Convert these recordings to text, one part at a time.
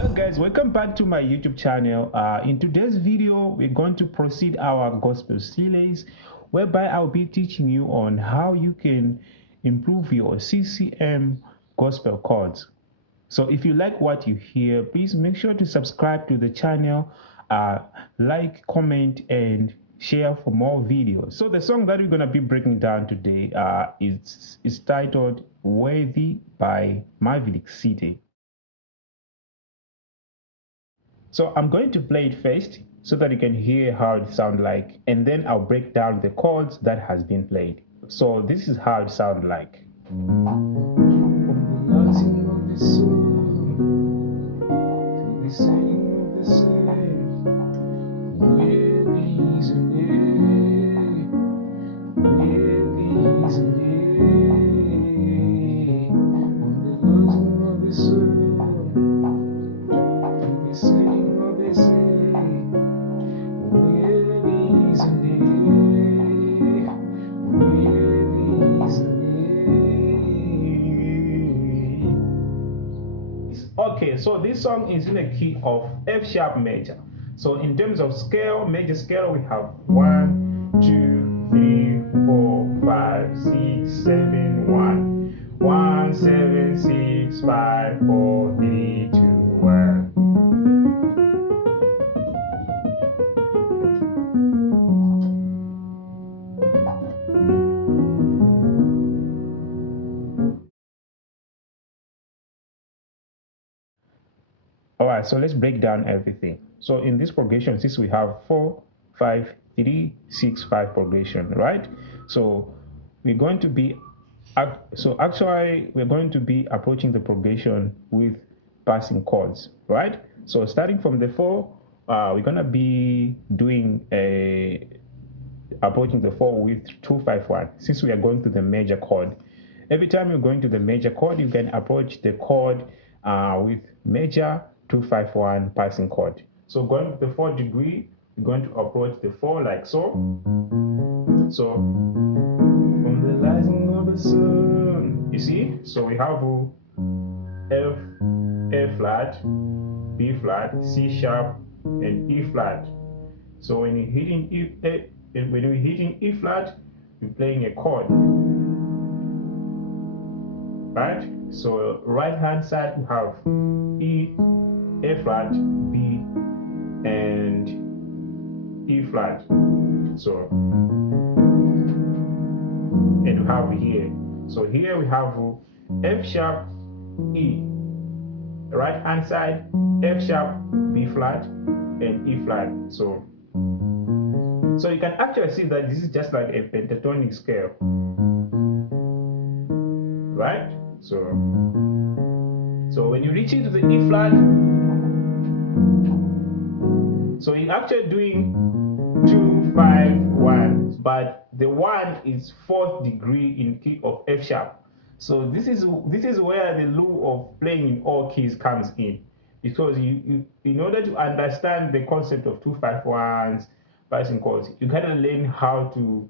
Hello guys, welcome back to my YouTube channel. In today's video we're going to proceed our gospel series, whereby I'll be teaching you on how you can improve your CCM gospel chords. So if you like what you hear, please make sure to subscribe to the channel, like, comment and share for more videos. So the song that we're going to be breaking down today is titled Worthy by Maverick City. So I'm going to play it first so that you can hear how it sounds like, and then I'll break down the chords that has been played. So this is how it sounds like. From the rising of the sun to the setting of the sun, where is an end, where is an end. From the rising of the sun to the setting of the sun, where is an end, where is an end. Okay, so this song is in the key of F sharp major. So in terms of scale, major scale, we have 1, 2, 3, 4, 5, 6, 7, 1. 1, 7, 6, 5, 4, 3, 2, 1. Alright, so let's break down everything. So in this progression, since we have 4, 5, 3, 6, 5 progression, right? So we're going to be we're going to be approaching the progression with passing chords, right? So starting from the 4, we're gonna be doing approaching the 4 with 2, 5, 1. Since we are going to the major chord, every time you're going to the major chord, you can approach the chord with major 2, 5, 1 passing chord. So going to the 4th degree, you're going to approach the 4 like so. So from the rising of the sun, you see? So we have F flat, B flat, C sharp, and E flat. So when you're hitting E flat, you're playing a chord, right? So right hand side you have E, A flat, B, and E flat. So and we have here. So here we have F sharp, E. Right hand side, F sharp, B flat, and E flat. So you can actually see that this is just like a pentatonic scale, right? So when you reach into the E flat, so you're actually doing 2, 5, 1, but the 1 is 4th degree in key of F sharp. So this is where the rule of playing in all keys comes in, because you in order to understand the concept of 2, 5, 1s passing chords, you gotta learn how to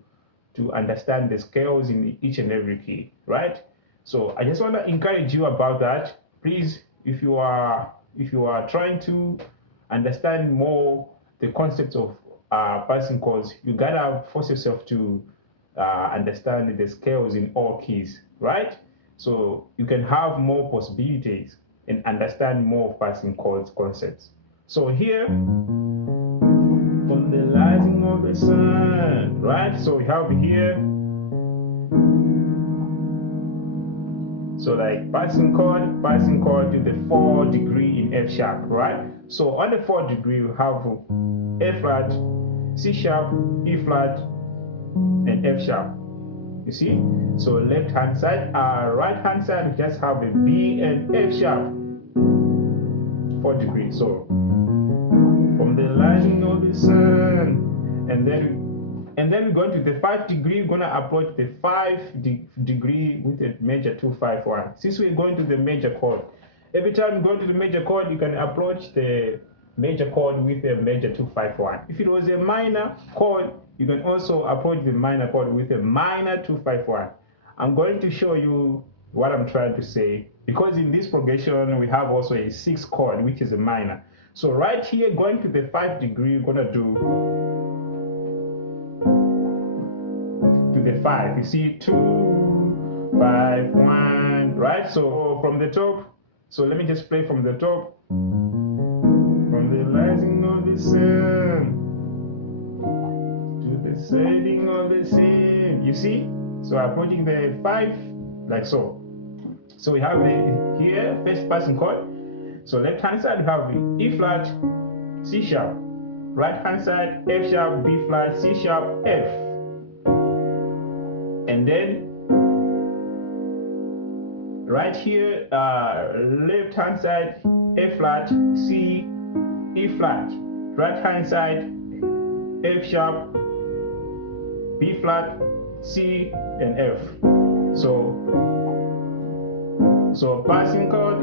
understand the scales in each and every key, right? So I just want to encourage you about that. Please, if you are trying to understand more the concept of passing chords, you gotta force yourself to understand the scales in all keys, right? So you can have more possibilities and understand more of passing chords concepts. So here, on the rising of the sun, right? So we have here, so like passing chord to the 4th degree in F sharp, right? So on the 4th degree we have F flat, C sharp, E flat, and F sharp. You see? So left hand side, right hand side we just have a B and F sharp, 4th degree. So from the rising of the sun, and then we're going to the 5th degree. We're going to approach the 5th degree with a major 2, 5, 1. Since we're going to the major chord, every time you go to the major chord, you can approach the major chord with a major 2, 5, 1. If it was a minor chord, you can also approach the minor chord with a minor 2, 5, 1. I'm going to show you what I'm trying to say, because in this progression we have also a 6 chord, which is a minor. So right here, going to the 5 degree, we're gonna do to the 5. You see 2, 5, 1, right? So from the top, so let me just play from the top. From the rising of the sun to the setting of the sun. You see? So I'm putting the 5 like so. So we have the here first passing chord. So left hand side we have E flat, C sharp. Right hand side F sharp, B flat, C sharp, F. And then right here, left hand side F flat, C, E flat. Right hand side F sharp, B flat, C, and F. So passing chord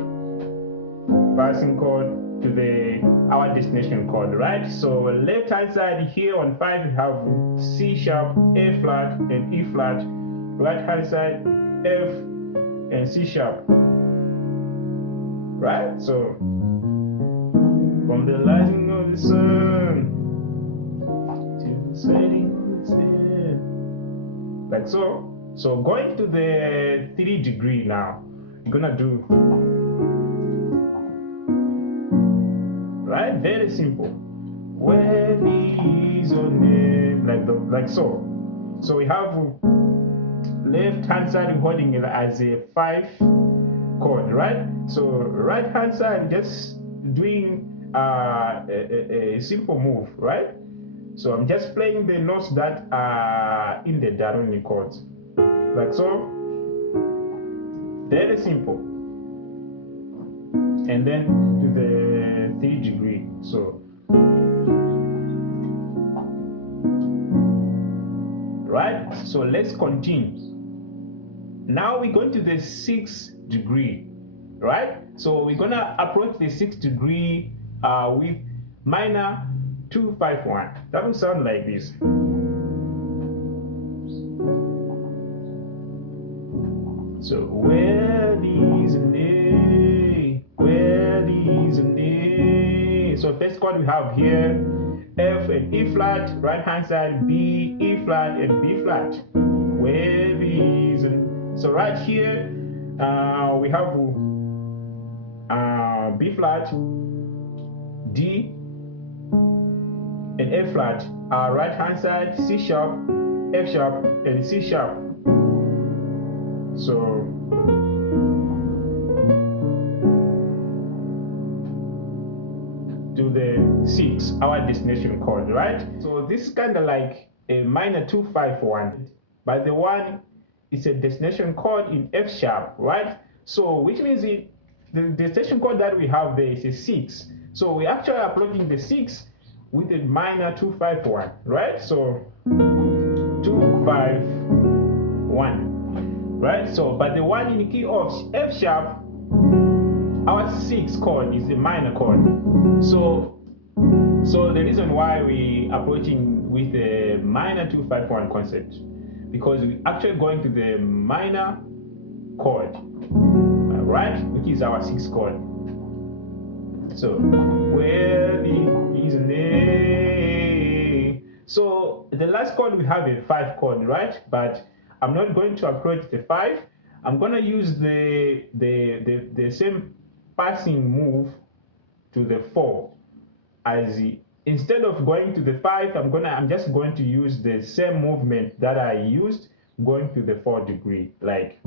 to the our destination chord, right? So left hand side here on 5 we have C sharp, A flat, and E flat. Right hand side F and C sharp, right? So from the rising of the sun to the setting of the sun, like so. So going to the 3 degree now, you're gonna do, right? Very simple. Where is your name? Like so. So we have left hand side holding it as a 5 chord, right? So right hand side just doing a simple move, right? So I'm just playing the notes that are in the Daroni chords, like so. Very simple. And then to the 3 degree. So right? So let's continue. Now we're going to the 6 degree, right? So we're gonna approach the 6 degree with minor 2, 5, 1. That will sound like this. So where is an A? Where is an A? So first chord we have here F and E flat, right hand side B, E flat, and B flat. Where is an? So right here we have B flat, D, and F flat. Right hand side C sharp, F sharp, and C sharp. So to the 6, our destination chord, right? So this is kind of like a minor 2, 5, 1, but the 1 is a destination chord in F sharp, right? So which means the destination chord that we have there is a 6. So we're actually approaching the 6 with a minor 2, 5, 1, right? So 2, 5, 1. Right? So, but the 1 in the key of F sharp, our 6 chord is a minor chord. So the reason why we approaching with a minor 2, 5, 1 concept, because we actually going to the minor chord, right? Which is our 6 chord. So where is an A? So the last chord we have a 5 chord, right? But I'm not going to approach the 5. I'm going to use the same passing move to the 4. As instead of going to the 5, I'm just going to use the same movement that I used going to the 4 degree, like.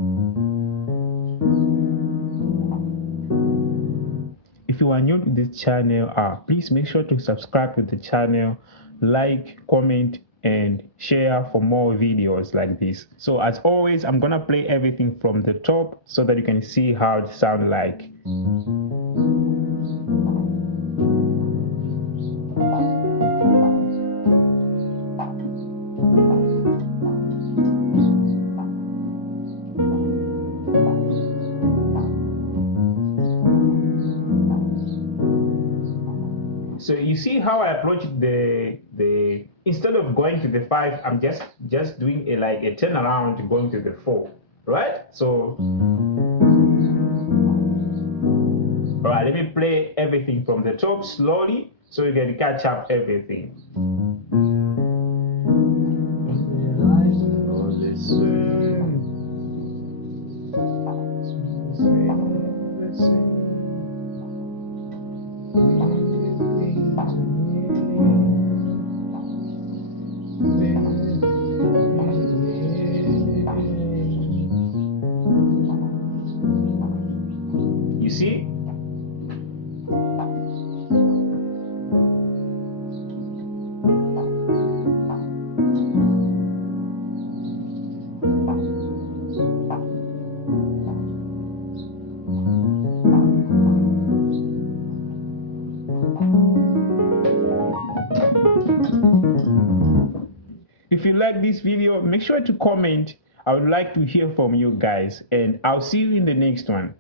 If you are new to this channel, please make sure to subscribe to the channel, like, comment, and share for more videos like this. So as always, I'm gonna play everything from the top so that you can see how it sounds like. So you see how I approach instead of going to the 5, I'm just doing like a turnaround going to the 4. right? So, all right, let me play everything from the top slowly so you can catch up everything. You see? If you like this video, make sure to comment. I would like to hear from you guys, and I'll see you in the next one.